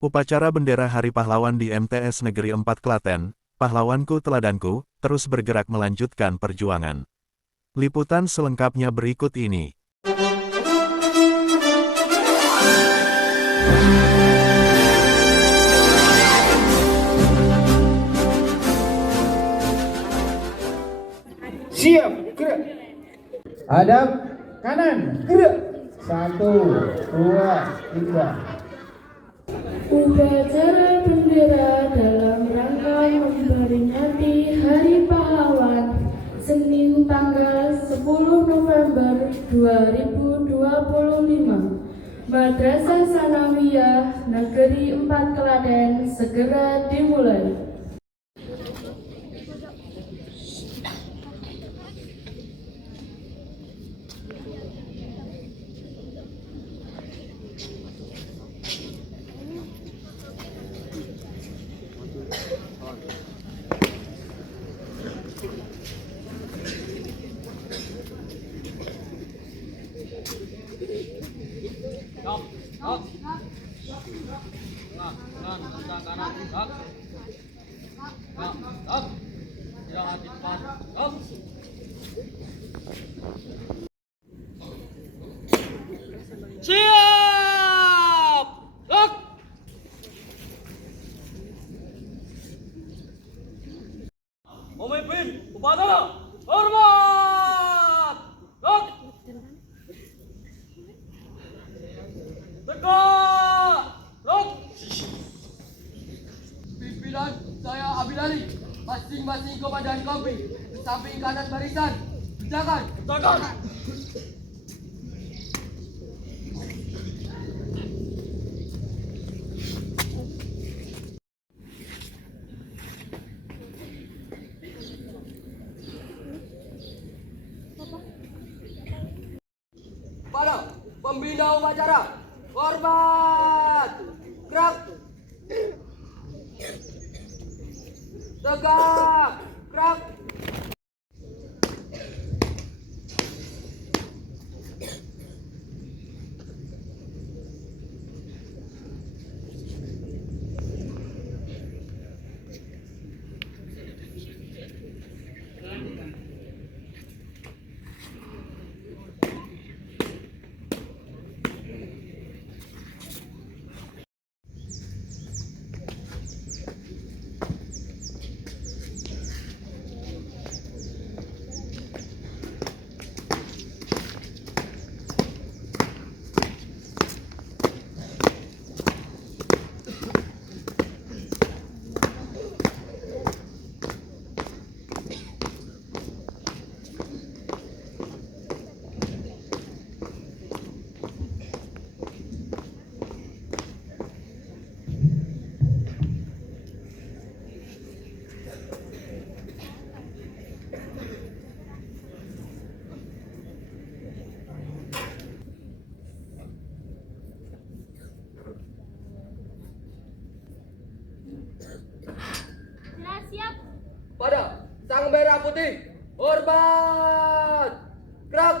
Upacara bendera Hari Pahlawan di MTS Negeri 4 Klaten, pahlawanku teladanku, terus bergerak melanjutkan perjuangan. Liputan selengkapnya berikut ini. Siap, gerak. Hadap kanan, gerak. 1, 2, 3. Upacara bendera dalam rangka memperingati Hari Pahlawan Senin tanggal 10 November 2025. Madrasah Sanawiyah Negeri 4 Klaten segera dimulai. Siap! Gerak! Memimpin upacara, hormat! Gerak! Tegak! Gerak! Pimpinan saya Abil Ali. Masing-masing komandan kompi di samping kanan barisan. Berjalan. Tegak! Para pembina upacara, hormat. Gerak. Tegak. Gerak. Pada sang merah putih, hormat. Gerak.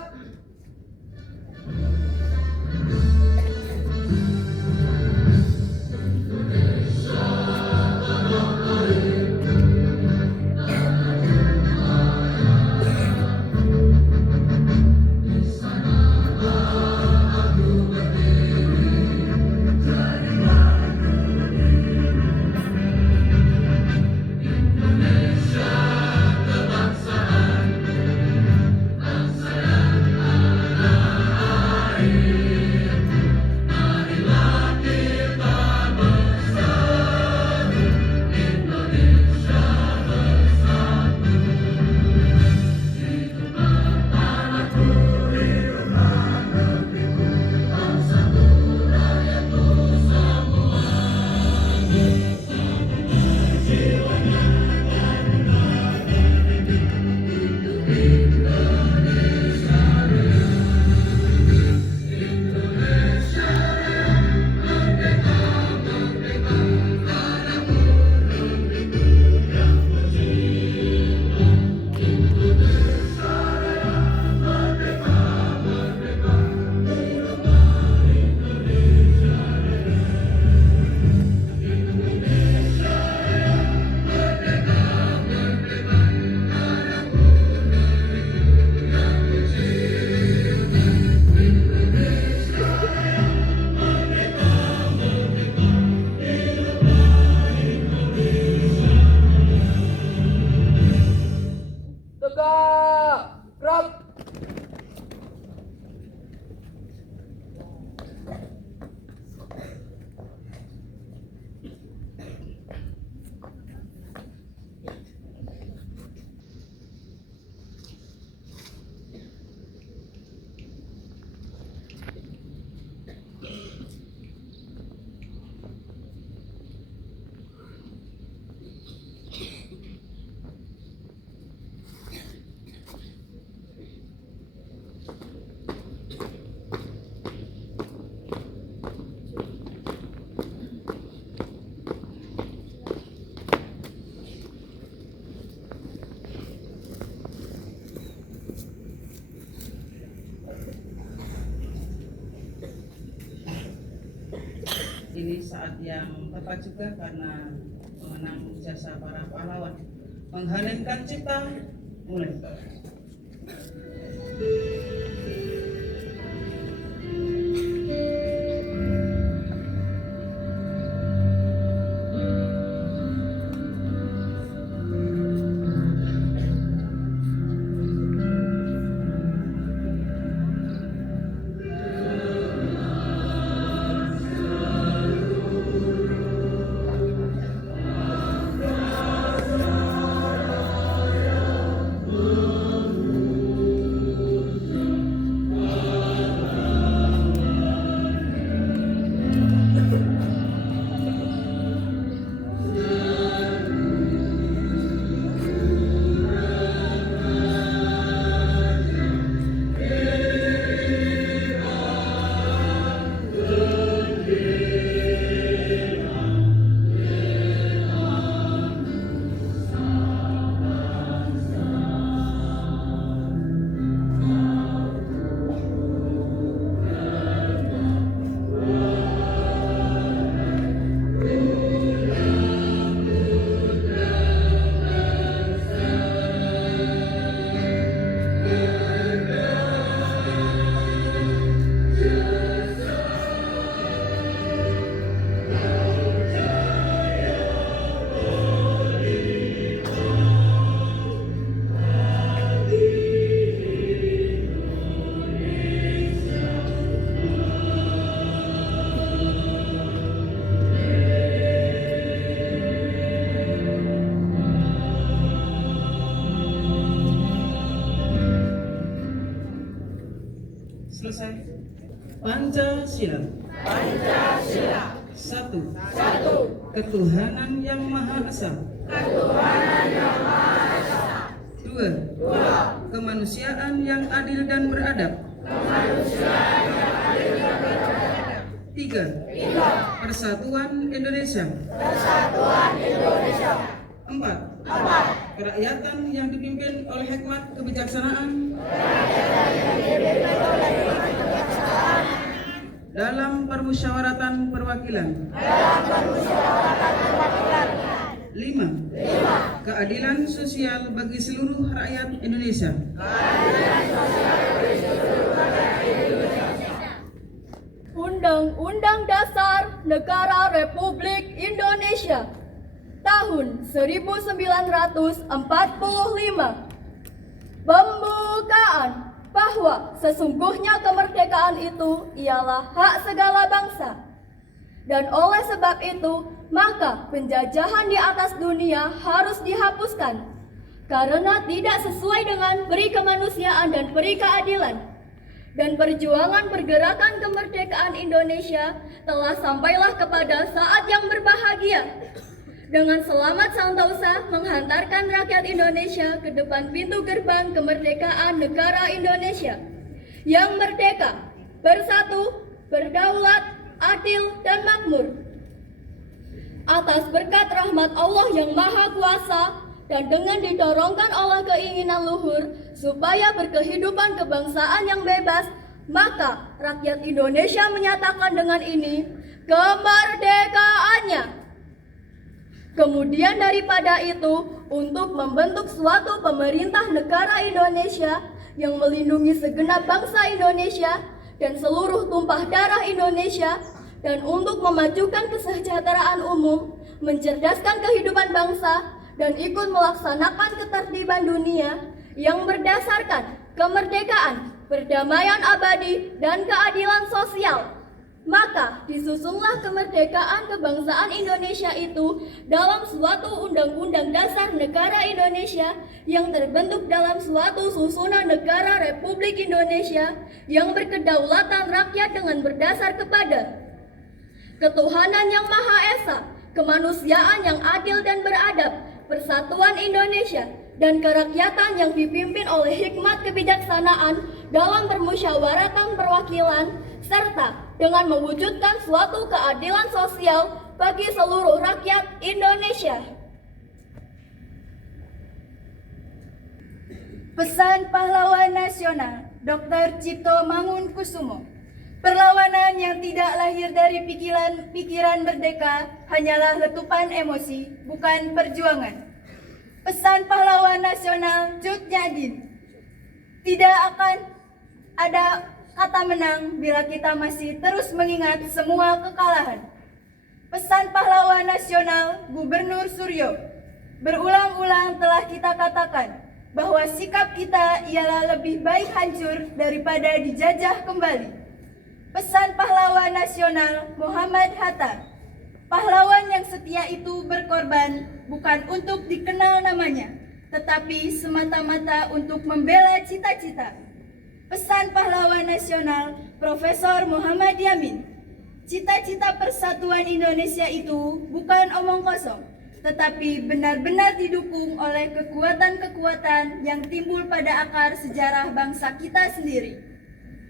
saat yang tepat juga karena mengenang jasa para pahlawan. Mengheningkan cipta, mulai. Selesai. Pancasila. Pancasila. Satu. Ketuhanan yang Maha Esa. Dua. Kemanusiaan yang adil dan beradab. Tiga. Persatuan Indonesia. Empat. Kerakyatan yang dipimpin oleh hikmat kebijaksanaan. Dalam permusyawaratan perwakilan. 5. Keadilan sosial bagi seluruh rakyat Indonesia. Undang-Undang Dasar Negara Republik Indonesia tahun 1945. Pembukaan bahwa sesungguhnya kemerdekaan itu ialah hak segala bangsa. Dan oleh sebab itu, maka penjajahan di atas dunia harus dihapuskan karena tidak sesuai dengan peri kemanusiaan dan peri keadilan. Dan perjuangan pergerakan kemerdekaan Indonesia telah sampailah kepada saat yang berbahagia. Dengan selamat Santosa menghantarkan rakyat Indonesia ke depan pintu gerbang kemerdekaan negara Indonesia yang merdeka, bersatu, berdaulat, adil, dan makmur. Atas berkat rahmat Allah yang Maha Kuasa dan dengan didorongkan oleh keinginan luhur supaya berkehidupan kebangsaan yang bebas, maka rakyat Indonesia menyatakan dengan ini kemerdekaannya. Kemudian daripada itu, untuk membentuk suatu pemerintah negara Indonesia yang melindungi segenap bangsa Indonesia dan seluruh tumpah darah Indonesia, dan untuk memajukan kesejahteraan umum, mencerdaskan kehidupan bangsa, dan ikut melaksanakan ketertiban dunia yang berdasarkan kemerdekaan, perdamaian abadi, dan keadilan sosial. Maka disusunlah kemerdekaan kebangsaan Indonesia itu dalam suatu undang-undang dasar negara Indonesia yang terbentuk dalam suatu susunan negara Republik Indonesia yang berkedaulatan rakyat dengan berdasar kepada ketuhanan yang Maha Esa, kemanusiaan yang adil dan beradab, persatuan Indonesia, dan kerakyatan yang dipimpin oleh hikmat kebijaksanaan dalam permusyawaratan perwakilan, serta dengan mewujudkan suatu keadilan sosial bagi seluruh rakyat Indonesia. Pesan Pahlawan Nasional Dr. Cipto Mangunkusumo. Perlawanan yang tidak lahir dari pikiran merdeka hanyalah letupan emosi, bukan perjuangan. Pesan pahlawan nasional Cut Nyak Dien, tidak akan ada kata menang bila kita masih terus mengingat semua kekalahan. Pesan pahlawan nasional Gubernur Suryo, berulang-ulang telah kita katakan bahwa sikap kita ialah lebih baik hancur daripada dijajah kembali. Pesan pahlawan nasional Muhammad Hatta, pahlawan yang setia itu berkorban bukan untuk dikenal namanya, tetapi semata-mata untuk membela cita-cita. Pesan pahlawan nasional Profesor Muhammad Yamin, cita-cita persatuan Indonesia itu bukan omong kosong, tetapi benar-benar didukung oleh kekuatan-kekuatan yang timbul pada akar sejarah bangsa kita sendiri.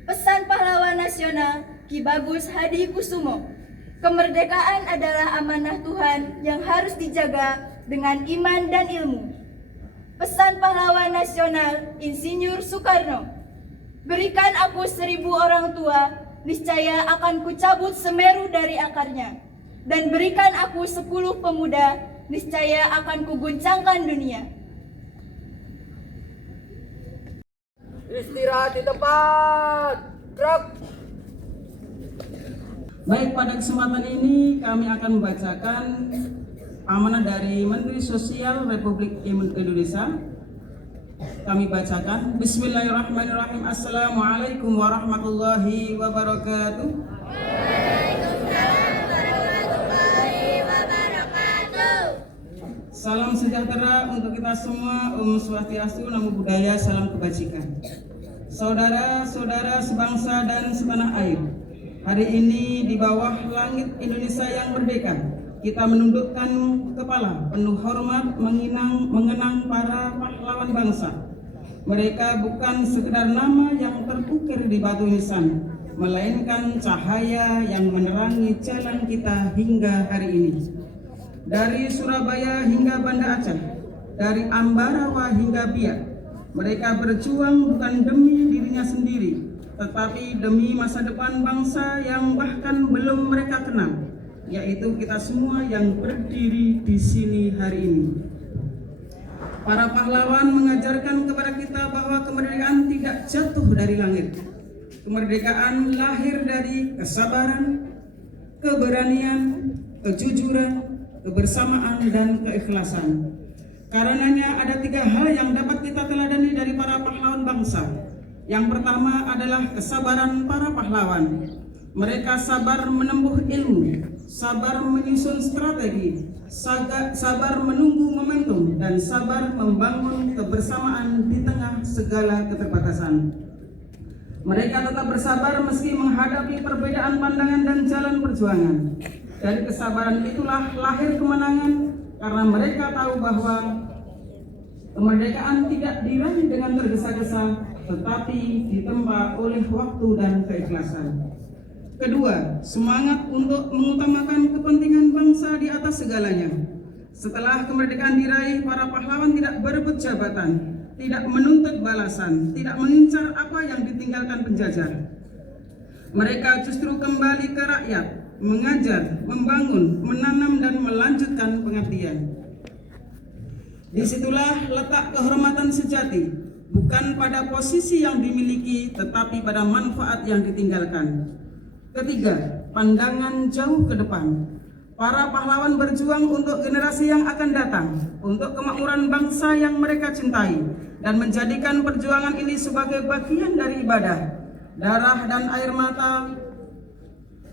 Pesan pahlawan nasional Ki Bagus Hadi Kusumo, kemerdekaan adalah amanah Tuhan yang harus dijaga dengan iman dan ilmu. Pesan pahlawan nasional Insinyur Soekarno, berikan aku 1000 orang tua, niscaya akan kucabut Semeru dari akarnya, dan berikan aku 10 pemuda, niscaya akan kuguncangkan dunia. Istirahat di tempat. Gerak. Baik, pada kesempatan ini kami akan membacakan amanah dari Menteri Sosial Republik Indonesia. Kami bacakan. Bismillahirrahmanirrahim. Assalamualaikum warahmatullahi wabarakatuh. Waalaikumsalam warahmatullahi wabarakatuh. Salam sejahtera untuk kita semua. Om Swastiastu, Namo Buddhaya, salam kebajikan. Saudara-saudara sebangsa dan setanah air, hari ini di bawah langit Indonesia yang merdeka, kita menundukkan kepala penuh hormat mengenang para pahlawan bangsa. Mereka bukan sekedar nama yang terukir di batu nisan, melainkan cahaya yang menerangi jalan kita hingga hari ini. Dari Surabaya hingga Banda Aceh, dari Ambarawa hingga Biak, mereka berjuang bukan demi dirinya sendiri, tetapi demi masa depan bangsa yang bahkan belum mereka kenal, yaitu kita semua yang berdiri di sini hari ini. Para pahlawan mengajarkan kepada kita bahwa kemerdekaan tidak jatuh dari langit. Kemerdekaan lahir dari kesabaran, keberanian, kejujuran, kebersamaan, dan keikhlasan. Karenanya ada 3 hal yang dapat kita teladani dari para pahlawan bangsa. Yang pertama adalah kesabaran para pahlawan. Mereka sabar menempuh ilmu, sabar menyusun strategi, sabar menunggu momentum, dan sabar membangun kebersamaan di tengah segala keterbatasan. Mereka tetap bersabar meski menghadapi perbedaan pandangan dan jalan perjuangan. Dari kesabaran itulah lahir kemenangan, karena mereka tahu bahwa kemerdekaan tidak diraih dengan tergesa-gesa, tetapi ditempa oleh waktu dan keikhlasan. Kedua, semangat untuk mengutamakan kepentingan bangsa di atas segalanya. Setelah kemerdekaan diraih, para pahlawan tidak berebut jabatan, tidak menuntut balasan, tidak mengincar apa yang ditinggalkan penjajah. Mereka justru kembali ke rakyat, mengajar, membangun, menanam, dan melanjutkan pengabdian. Disitulah letak kehormatan sejati, bukan pada posisi yang dimiliki, tetapi pada manfaat yang ditinggalkan. Ketiga, pandangan jauh ke depan. Para pahlawan berjuang untuk generasi yang akan datang, untuk kemakmuran bangsa yang mereka cintai, dan menjadikan perjuangan ini sebagai bagian dari ibadah. Darah dan air mata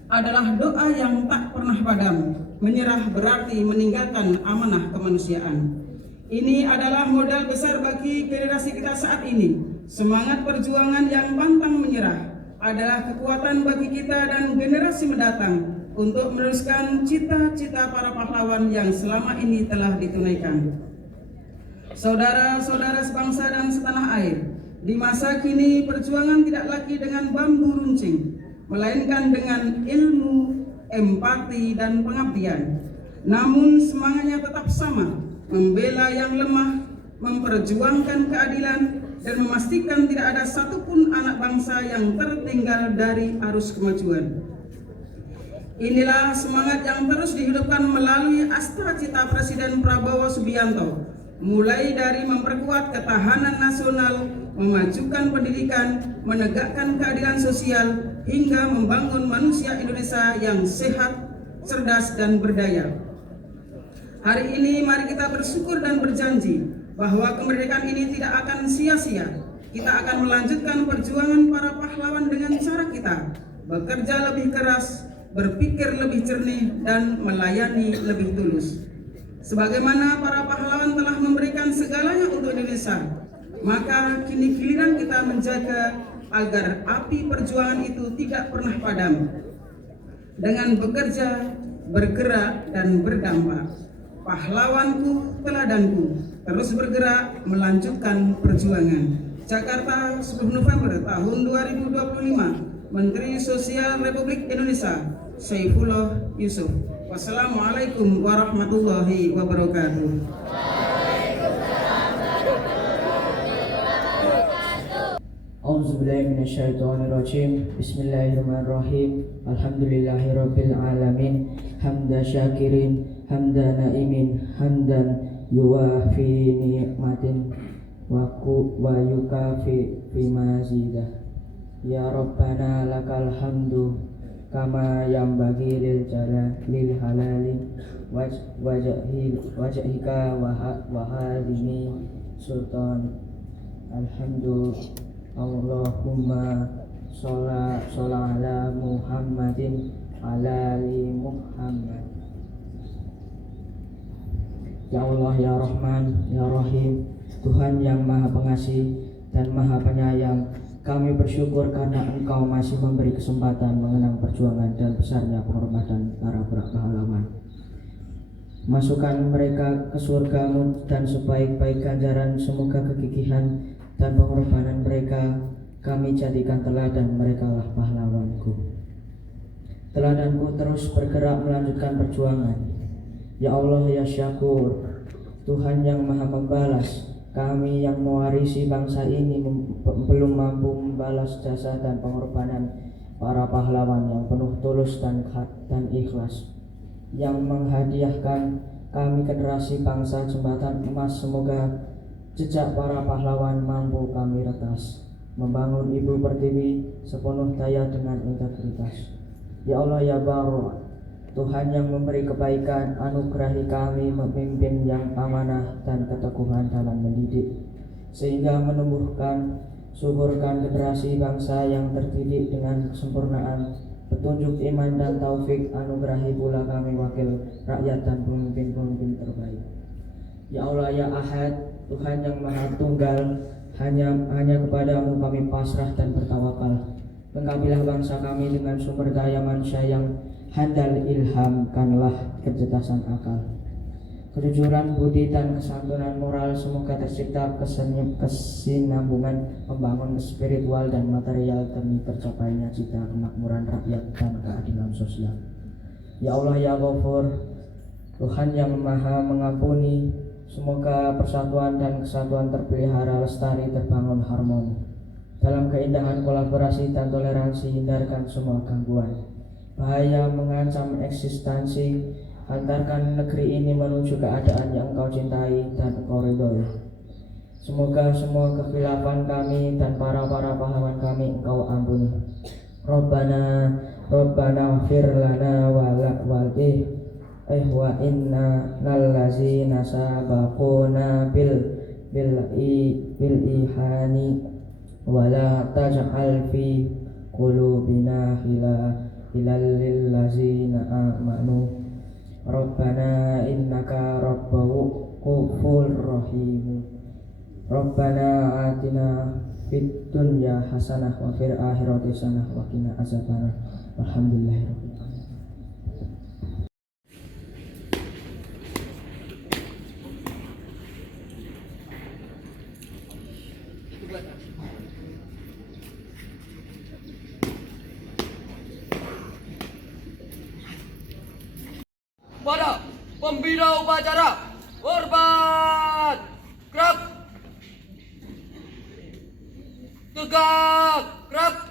adalah doa yang tak pernah padam. Menyerah berarti meninggalkan amanah kemanusiaan. Ini adalah modal besar bagi generasi kita saat ini. Semangat perjuangan yang pantang menyerah adalah kekuatan bagi kita dan generasi mendatang untuk meneruskan cita-cita para pahlawan yang selama ini telah ditunaikan. Saudara-saudara sebangsa dan setanah air, di masa kini perjuangan tidak lagi dengan bambu runcing, melainkan dengan ilmu, empati, dan pengabdian. Namun semangatnya tetap sama, membela yang lemah, memperjuangkan keadilan, dan memastikan tidak ada satupun anak bangsa yang tertinggal dari arus kemajuan. Inilah semangat yang terus dihidupkan melalui Astra Cita Presiden Prabowo Subianto, mulai dari memperkuat ketahanan nasional, memajukan pendidikan, menegakkan keadilan sosial, hingga membangun manusia Indonesia yang sehat, cerdas, dan berdaya. Hari ini mari kita bersyukur dan berjanji bahwa kemerdekaan ini tidak akan sia-sia. Kita akan melanjutkan perjuangan para pahlawan dengan cara kita bekerja lebih keras, berpikir lebih jernih, dan melayani lebih tulus. Sebagaimana para pahlawan telah memberikan segalanya untuk Indonesia, maka kini giliran kita menjaga agar api perjuangan itu tidak pernah padam. Dengan bekerja, bergerak, dan berdampak, pahlawanku, teladanku, terus bergerak melanjutkan perjuangan. Jakarta, 10 November tahun 2025, Menteri Sosial Republik Indonesia, Saifullah Yusuf. Wassalamualaikum warahmatullahi wabarakatuh. Auzubillahi minasyaitonirrajim. Bismillahirrahmanirrahim. Alhamdulillahirabbil alamin. Hamda syakirin, hamda naimin, hamdan yuwafi ni'matin wa yukafi mazidah. Ya Rabbana lakal hamdu kama yambaghi lil halali wajhika wa hadimi sultan. Allahumma sholli ala Muhammadin ala ali Muhammad. Ya Allah, ya Rahman, ya Rahim, Tuhan yang Maha Pengasih dan Maha Penyayang, kami bersyukur karena Engkau masih memberi kesempatan mengenang perjuangan dan besarnya penghormatan para pahlawan. Masukkan mereka ke surga-Mu dan sebaik-baik ganjaran, semoga kegigihan dan pengorbanan mereka kami jadikan teladan. Merekalah pahlawanku. Teladanku terus bergerak melanjutkan perjuangan. Ya Allah, ya Syakur, Tuhan yang Maha Membalas, kami yang mewarisi bangsa ini belum mampu membalas jasa dan pengorbanan para pahlawan yang penuh tulus dan ikhlas, yang menghadiahkan kami generasi bangsa jembatan emas. Semoga jejak para pahlawan mampu kami retas, membangun ibu pertiwi sepenuh daya dengan integritas. Ya Allah, ya Bar, Tuhan yang memberi kebaikan, anugerahi kami memimpin yang amanah dan keteguhan dalam mendidik, sehingga menumbuhkan, suburkan generasi bangsa yang terdidik dengan kesempurnaan, petunjuk iman dan taufik. Anugerahi pula kami wakil rakyat dan pemimpin-pemimpin terbaik. Ya Allah, ya Ahad, Tuhan yang Maha Tunggal, hanya kepadamu kami pasrah dan bertawakal. Lengkapilah bangsa kami dengan sumber daya manusia yang handal, ilhamkanlah kecerdasan akal, kejujuran budi dan kesantunan moral. Semoga tercipta kesinambungan membangun spiritual dan material demi tercapainya cita kemakmuran rakyat dan keadilan sosial. Ya Allah, ya Ghafur, Tuhan yang Maha Mengampuni, semoga persatuan dan kesatuan terpelihara, lestari, terbangun harmoni. Dalam keindahan kolaborasi dan toleransi, hindarkan semua gangguan bahaya mengancam eksistensi. Hantarkan negeri ini menuju keadaan yang Engkau cintai dan Engkau ridhoi. Semoga semua kekhilafan kami dan para pahlawan kami Engkau ampuni. Rabbana ighfir lana wa inna lallazina sabaquna bil ihani wa la taj'al fi qulubina hilal lil ladzina amanu. Rabbana innaka rabbul rahim. Rabbana atina fid dunya hasanah wa fil akhirati hasanah wa qina azabannar. Alhamdulillahirabbil alamin. Pada pembina upacara, korban gerak. tegak, gerak